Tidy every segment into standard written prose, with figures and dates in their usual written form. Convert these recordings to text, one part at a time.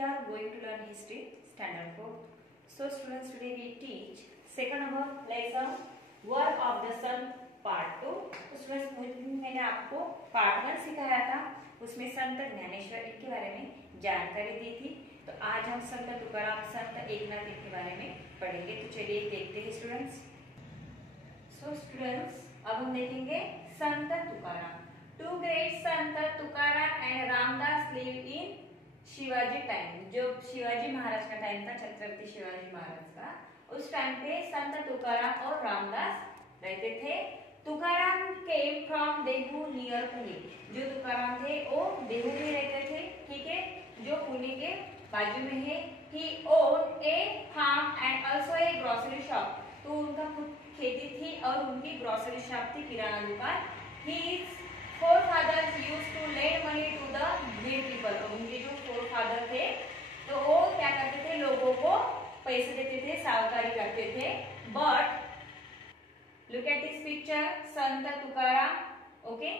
are going to learn history standard 4. So students, today we teach second number lesson War of the Sun part 2. तो students, मैंने आपको part 1 सिखाया था, उसमें संत ज्ञानेश्वर के बारे में जानकारी दी थी। तो आज हम संत तुकाराम, संत एकनाथ के बारे में पढ़ेंगे। तो चलिए देखते हैं स्टूडेंट्स। सो स्टूडेंट्स, अब हम देखेंगे संत Tukaram. To great Sant Tukaram and Ramdas live in Shivaji time. जो शिवाजी महाराज का टाइम था, छत्रपति शिवाजी महाराज का, उस टाइम पे संत तुकाराम और रामदास रहते थे। Tukaram came from Dehu near Pune. जो तुकाराम थे वो देहू में रहते थे, ठीक है, जो पुणे के बाजू में है। He own a farm and also a grocery shop. तो उनका खुद खेती थी और उनकी ग्रोसरी शॉप थी, किराना दुकान। His forefathers used to lend money to the needy people। उनके जो फोरफादर थे तो वो क्या करते थे, लोगों को पैसे देते थे, सावकारी करते थे। But look at this picture, Sant Tukaram, okay.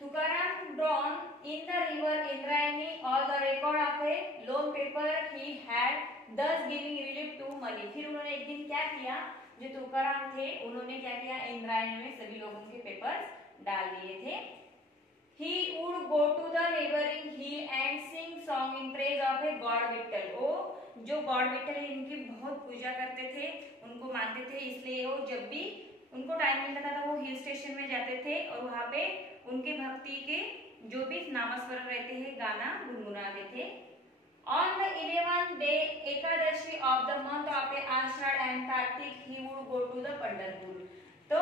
Tukaram drawn in the river Indrayani all the record of a loan paper he had, thus giving relief to money। फिर उन्होंने एक दिन क्या किया, जो तुकाराम थे उन्होंने क्या किया, इंद्रायणी में सभी लोगों के पेपर्स डाल दिए थे। He would go to the neighboring hill and sing song in praise of a god Vitthal. वो जो गॉड विट्ठल है इनकी बहुत पूजा करते थे, उनको मानते थे, इसलिए वो जब भी उनको टाइम मिलता था वो हिल स्टेशन में जाते थे और वहां पे उनके भक्ति के जो भी नामस्मरण रहते हैं गाना गुनगुनाते थे। On the 11th day Ekadashi of the month of Ashadh and Kartik he would go to the Pandharpur. तो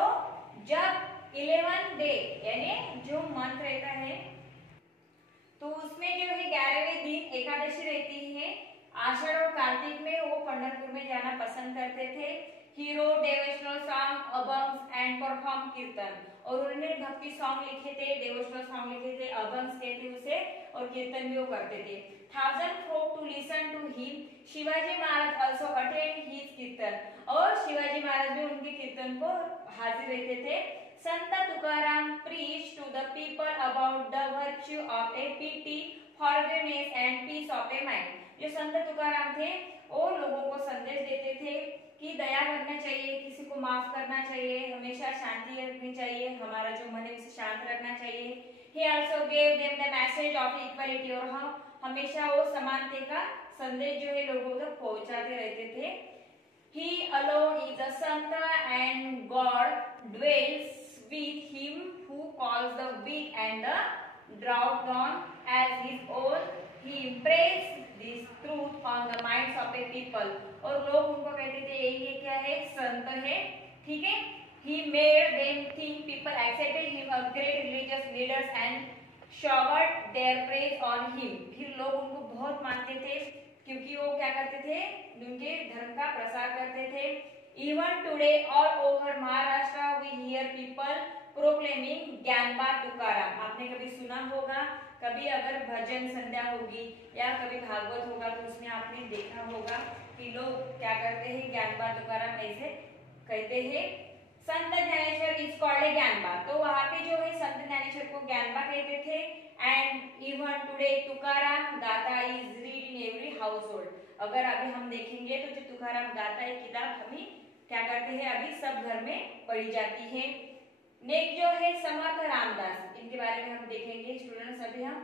जब 11th डे यानी जो मंथ रहता है तो उसमें जो है 11वें दिन एकादशी रहती है, आषाढ़ और कार्तिक में वो पंढरपुर में जाना पसंद करते थे। He wrote devotional song, abhang and performed कीर्तन। और उन्होंने भक्ति सॉन्ग लिखे थे, डिवोशनल सॉन्ग लिखे थे, अभंग कहते उसे, और कीर्तन भी वो करते थे। 1000 folk to listen to him। Shivaji Maharaj also attend his कीर्तन। और शिवाजी महाराज भी उनके कीर्तन को हाजिर रहते थे। संत Tukaram preached to the people about the virtue of a pity, forgiveness and peace of a mind। जो संत तुकाराम थे वो लोगों को संदेश देते थे कि दया करना चाहिए, किसी को माफ करना चाहिए, हमेशा शांति रखनी चाहिए, हमारा जो मन है उसे शांत रखना चाहिए। He also gave them the message of equality। और हम हमेशा वो समानता का संदेश जो है लोगों तक पहुंचाते रहते थे। He alone is a sant and God dwells with him who calls the weak and the downtrodden as his own। He impressed this truth on the minds of a people। और लोग उनको कहते थे ये क्या है, संत है, ठीक है। He made them think people accepted him as great religious leaders and showered their praise on him। फिर लोग उनको बहुत मानते थे क्योंकि वो क्या करते थे, उनके धर्म का प्रसार करते थे। Even today all over Maharashtra we hear people proclaiming Dnyanba Tukaram. आपने कभी सुना होगा, कभी अगर भजन संध्या होगी या कभी भागवत होगा तो उसमें आपने देखा होगा कि लोग क्या करते हैं, ज्ञानबा तुकाराम ऐसे कहते हैं। संत Dnyaneshwar is called a Dnyanba. तो वहां पे जो है संत ज्ञानेश्वर को ज्ञानबा कहते थे। एंड इवन टुडे तुकाराम गाथा is read in every house hold. अगर अभी हम देखेंगे तो जो तुकाराम गाथा है किताब हमें क्या करते हैं, अभी सब घर में पढ़ी जाती है। नेक्स्ट जो है समर्थ रामदास, इनके बारे में हम देखेंगे स्टूडेंट्स। अभी हम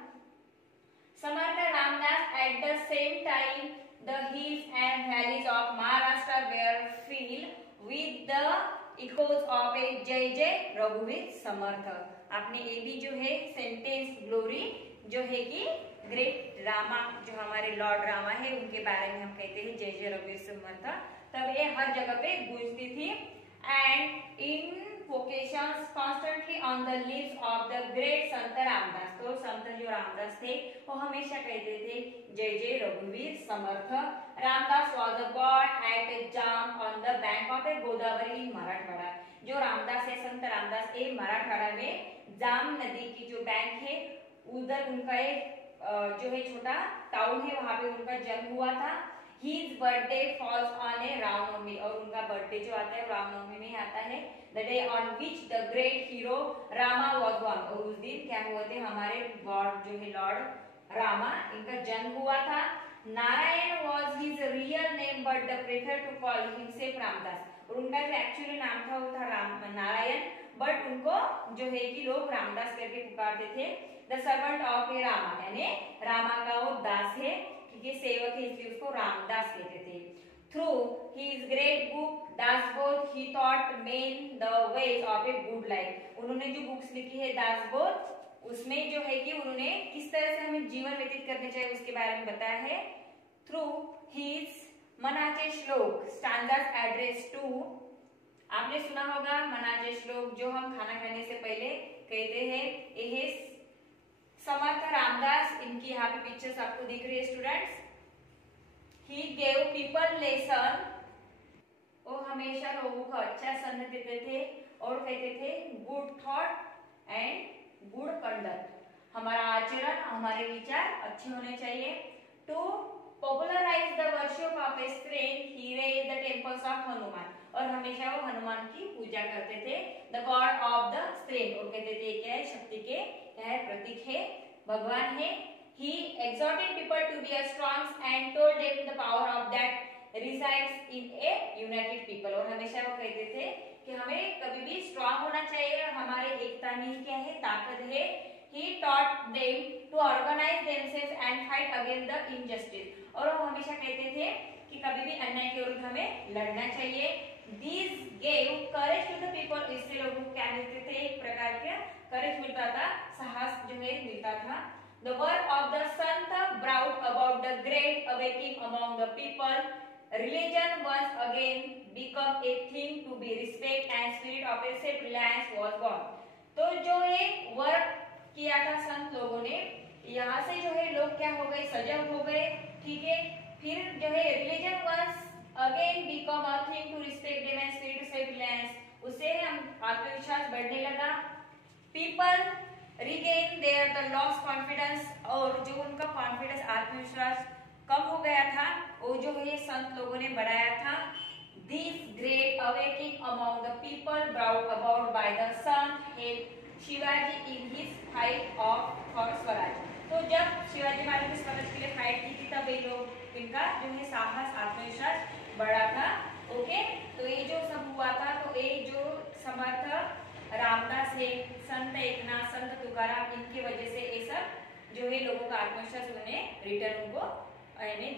Samarth Ramdas at the same time the hills and valleys of Maharashtra were filled with the echoes of a जय जय रघुवीर समर्थ। आपने ये भी जो है सेंटेंस ग्लोरी जो है कि ग्रेट रामा, जो हमारे लॉर्ड रामा है उनके बारे में हम कहते हैं जय जय रघुवीर समर्थ। तब ये हर जगह पे गूंजती थी। And in vocations constantly on the lips of the great संत रामदास। तो संत जो रामदास थे वो हमेशा कहते थे जय जय रघुवीर समर्थ। Ramdas was born at Jam on the bank of a Godavari in Marathwada. जो रामदास है, संत रामदास ए मराठवाड़ा में जाम नदी की जो बैंक है उधर उनका एक जो है छोटा टाउन है, वहां पे उनका जन्म हुआ था। His birthday falls on a Ramnavami. और उनका बर्थडे जो आता है रामनवमी में आता है। The day on which the great hero Rama was born। और उस दिन क्या हुए थे, हमारे गॉड जो है लॉर्ड रामा, इनका जन्म हुआ था। Narayan was his real name but the prefer to call himself Ramdas, और उनका जो एक्चुअली नाम था वो था नारायण, बट उनको जो है कि लोग रामदास करके पुकारते थे। द सर्वेंट ऑफ ए रामा, यानी रामा का वो दास है, क्योंकि सेवक है इसलिए उसको रामदास कहते थे। Through his great book Dasbodh he thought main the ways of a good life, उन्होंने जो बुक्स लिखी है दासबोध, उसमें जो है कि उन्होंने किस तरह से हमें जीवन व्यतीत करने चाहिए उसके बारे में बताया है। थ्रू हिज मनाचे श्लोक स्टैंडर्ड एड्रेस टू, आपने सुना होगा मनाचे श्लोक जो हम खाना खाने से पहले कहते हैं, यह समर्थ रामदास, इनकी यहाँ पे पिक्चर्स आपको दिख रही है students. He gave people lesson, वो हमेशा लोगों को अच्छा संदेश देते थे और कहते थे good thought and good conduct, हमारा आचरण हमारे विचार अच्छे होने चाहिए। To popularize the worship of a strength he raised the temples of Hanuman, और हमेशा वो हनुमान की पूजा करते थे। The god of the strength, और कहते थे क्या है, शक्ति के क्या है, प्रतीक है, भगवान है। ही exhorted people to be strong and told them the power of that resides in a united people, और हमेशा वो कहते थे कि हमें कभी भी स्ट्रांग होना चाहिए, हमारे एकता में क्या है, ताकत है। He taught them to organize themselves and fight against the injustice, और वो हमेशा कहते थे कि कभी भी अन्याय के विरुद्ध हमें लड़ना चाहिए। These gave courage to the people, इससे लोगों को क्या मिलते थे, एक प्रकार का करेज मिलता था, साहस जो है मिलता था। The work of the Sant brought about the great awakening among the people. Religion once again become a thing to be respect and spirit of a self-reliance was born. तो जो ये वर्क किया था संत लोगों ने, यहाँ से जो है लोग क्या हो गए, सजग हो गए, ठीक है। फिर जो है religion once again become a thing to respect them and spirit to self reliance, उससे हम आत्मविश्वास बढ़ने लगा। People regain their the lost confidence, और जो उनका कॉन्फिडेंस आत्मविश्वास कम हो गया था, वो जो है संत लोगों ने बढ़ाया था। This great awakening among the people brought about by the son help Shivaji in his fight of for Swaraj. तो जब शिवाजी महाराज ने स्वराज के लिए फाइट की थी, तब ये लोग इनका जो है साहस आत्मविश्वास बढ़ा था। ओके, तो ये जो सब हुआ था, तो ये जो समर्थ रामदास है, संत एकनाथ, संत तुकाराम, इनकी वजह से ये सब जो है लोगों का आत्मविश्वास उन्होंने रिटर्न उनको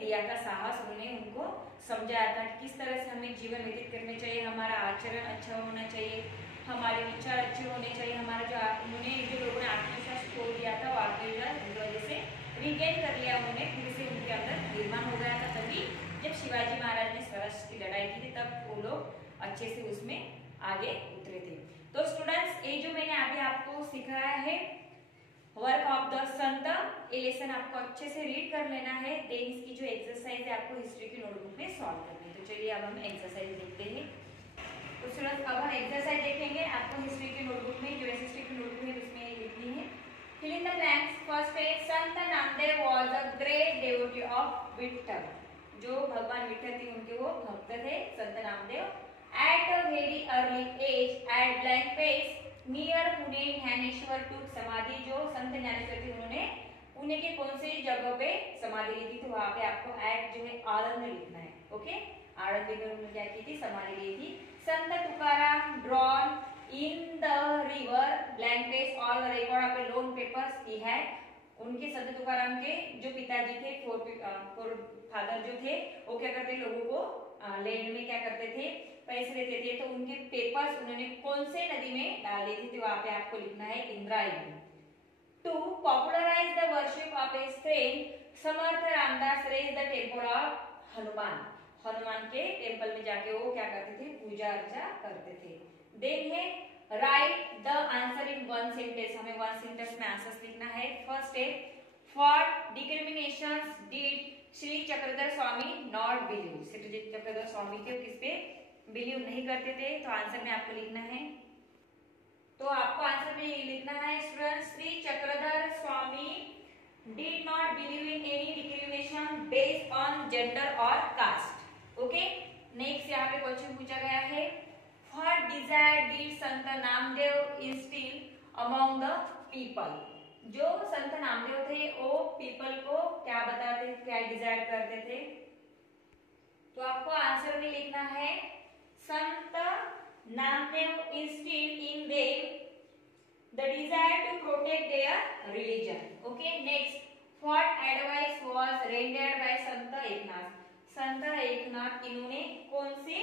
दिया था, साहस उन्होंने उनको समझाया था कि किस तरह से हमें जीवन व्यतीत करने चाहिए, हमारा आचरण अच्छा होना चाहिए, हमारे विचार अच्छे होने चाहिए। हमारा जो उन्होंने जो लोगों ने आत्मविश्वास खो दिया था, वो आत्मविश्वास उनकी वजह से रिगेन कर लिया उन्होंने, फिर से उनके अंदर निर्माण हो गया था। तभी जब शिवाजी महाराज ने स्वराज की लड़ाई की थी, तब वो लोग अच्छे से उसमें आगे उतरे थे। तो स्टूडेंट्स, ये जो मैंने अभी आपको सिखाया है वर्क ऑफ द संत, ये लेसन आपको अच्छे से रीड कर लेना है। देन इसकी जो एक्सरसाइज है आपको हिस्ट्री की नोटबुक में सॉल्व करनी है। तो चलिए अब हम एक्सरसाइज देखते हैं। तो स्टूडेंट्स, अब हम एक्सरसाइज देखेंगे। आपको हिस्ट्री की नोटबुक में, जो हिस्ट्री की नोटबुक है उसमें लिखनी है। Fill in the blanks. First है, Sant Namdev was a great devotee of Vitthal, जो भगवान विठल थे उनके वो भक्त थे संत Namdev. At a very early age, at blank face, near Pune Dnyaneshwar टूट समाधि, जो संत ज्ञानेश्वर थे उन्होंने पुणे के कौन से जगह पे समाधि ली थी, तो वहां पे आपको एट जो है आनंद लिखना है। ओके, आनंद में उन्होंने क्या की थी, समाधि ली थी। संत Tukaram drawn in the river blank page all the record of A loan papers he had, उनके संत तुकाराम के जो पिताजी थे, फोर फादर जो थे, वो क्या करते, लोगों को लैंड में क्या करते थे, पैसे देते थे। तो उनके पेपर्स उन्होंने कौन से नदी में डाले थे, तो वहां पे आपको लिखना है Indrayani. To popularize the worship of a saint, Samarth Ramdas raise the temple of Hanuman, Hanuman के टेम्पल में जाके वो क्या करते थे, पूजा अर्चा करते थे। देन है write the answer in one sentence, हमें वन सेंटेंस में आंसर्स लिखना है। फर्स्ट है, what discriminations did Shri Chakradhar Swami not believe, Shri Chakradhar Swami के किस पे बिलीव नहीं करते थे, तो आंसर में आपको लिखना है। तो आपको आंसर में ये लिखना है students, Shri Chakradhar Swami did not believe in any discrimination based on gender और कास्ट। ओके, नेक्स्ट यहाँ पे क्वेश्चन पूछा गया है, what Dzire did Sant Namdev instil among the people, जो संत नामदेव थे वो पीपल को क्या बताते, क्या डिजायर करते थे? तो आपको आंसर में लिखना है Sant Namdev instilled in them the desire to protect their religion. Okay, next, what advice was rendered by संत एकनाथ? संत एकनाथ इन्होंने कौन सी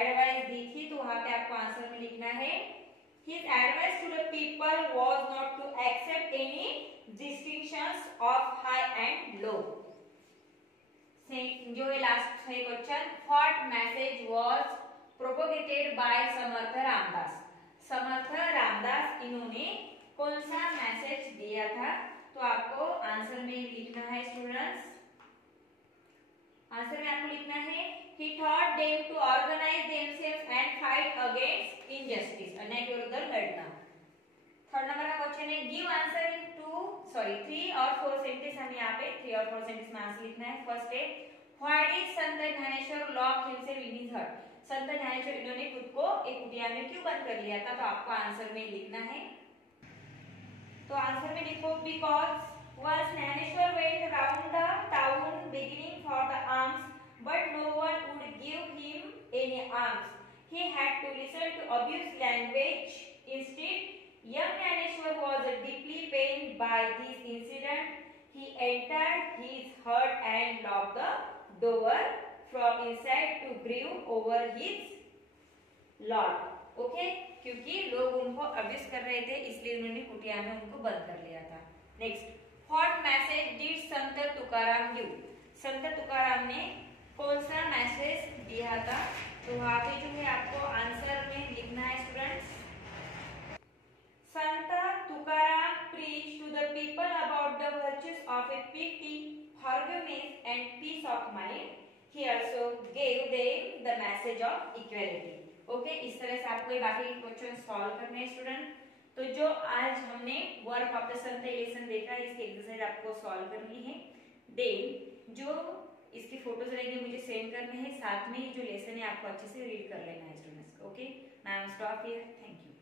एडवाइस दी थी? तो वहां पे आपको आंसर में लिखना है his advice to the people was not to accept any distinctions of high and low. जो है लास्ट है question, what message was propagated by Samarth Ramdas? Samarth Ramdas इन्होंने कौन सा मैसेज दिया था? तो आपको आंसर में लिखना है स्टूडेंट्स, आंसर में आपको लिखना है he taught them to organize themselves and fight against injustice, अन्याय के विरुद्ध लड़ना। थर्ड नंबर का क्वेश्चन है गिव आंसर इन 3 और 4 सेंटेंस, हम यहाँ पे 3 और 4 सेंटेंस में आंसर लिखना है। फर्स्ट है why did Sant Dnyaneshwar lock himself in his हट? संत ज्ञानेश्वर इन्होंने खुद को एक कुटिया में क्यों बंद कर लिया था? तो आपको आंसर में लिखना है, तो आंसर में लिखो because once Dnyaneshwar went round the town begging for the alms, but no one would give him any alms. He had to listen to abuse language. Instead, young Jnaneshwar was deeply pained by this incident. He entered his hut and locked the door from inside to grieve over his lord. Okay, क्योंकि लोग उनको abuse कर रहे थे इसलिए उन्होंने कुटिया में उनको बंद कर लिया था। Next, what message did Sant Tukaram give? संत तुकाराम ने कौन सा मैसेज दिया था? तो वहां पे जो है आपको आंसर में लिखना है students, Sant Tukaram preached to the people about the virtues of a pity, forgiveness and peace of mind. He also gave them the message of equality. Okay, इस तरह से आपको ये बाकी क्वेश्चन सॉल्व करने हैं स्टूडेंट। तो जो आज हमने work of the Sant lesson देखा है, इसकी एक्सरसाइज आपको सॉल्व करनी है। देन जो इसकी फोटोज रहेंगे मुझे सेंड करने हैं, साथ में जो लेसन है आपको अच्छे से रीड कर लेना है students. Okay, I am stop here, thank you.